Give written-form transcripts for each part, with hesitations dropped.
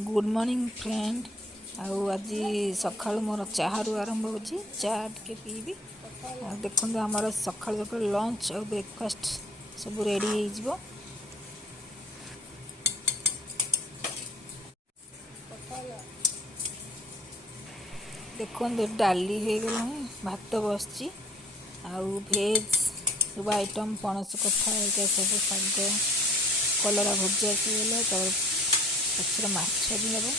Good morning friend. आज सकाळु मोर चाहरू आरंभ होची। चा टे पीबी। देखो आमर सकाल सकाल लंच और ब्रेकफास्ट सब रेडी हो। देखो डाली हो गला, भात बसची, आउ भेज सब आइटम पणस कथा सब शाग कलरा भजा सीगला, पचर माछ भी हम।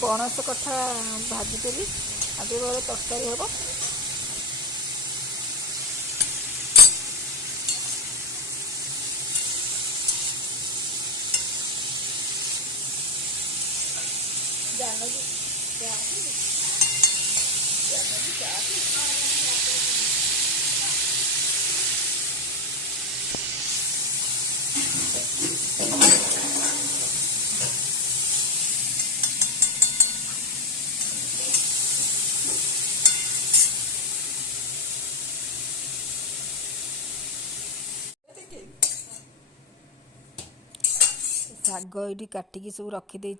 पणस कथा भाजीदेवी आगे बड़े तरकारी हम। शाग ये काटिकी सब रखीदे।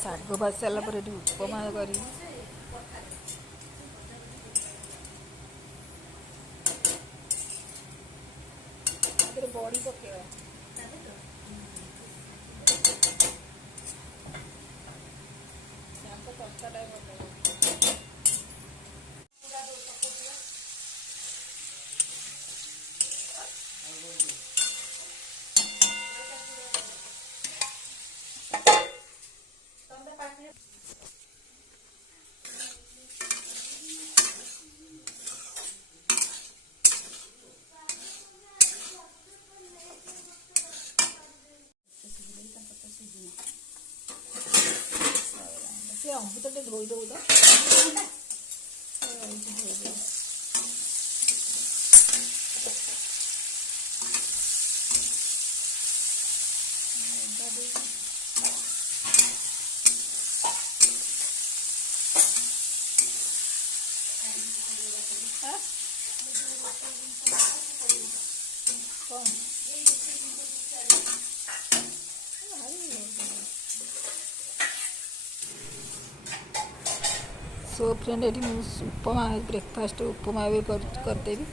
शाग भाज सारापर उपमा करी बड़ी पकेवा। अमृत धोई दो सो फ्रेंड ये उपमा ब्रेकफास्ट उपमा भी करदेवी।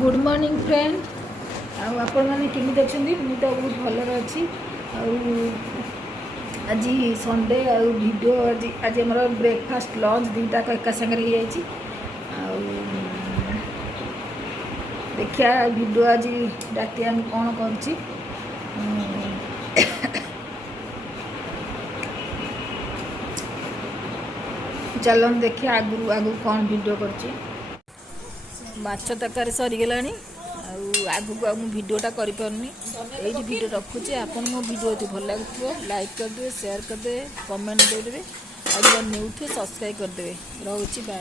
Good morning friend. आपण मैंने केमी अच्छे? मुझे तो बहुत भलर अच्छी। आज संडे वीडियो आज आम ब्रेकफास्ट लंच दुईटा एका सागर हो जाए देखिया वीडियो आज राति आम कौन कर चलन देखिए आगु आगु कौन वीडियो कर माछ तरकारी सरीगला आगू आ भिडटा करें ये वीडियो रखुचे आपन मो वीडियो यदि भल लगे लाइक करदे शेयर करदे कमेंट देदेवे और न्यू थे सब्सक्राइब करदे रोचे बाय।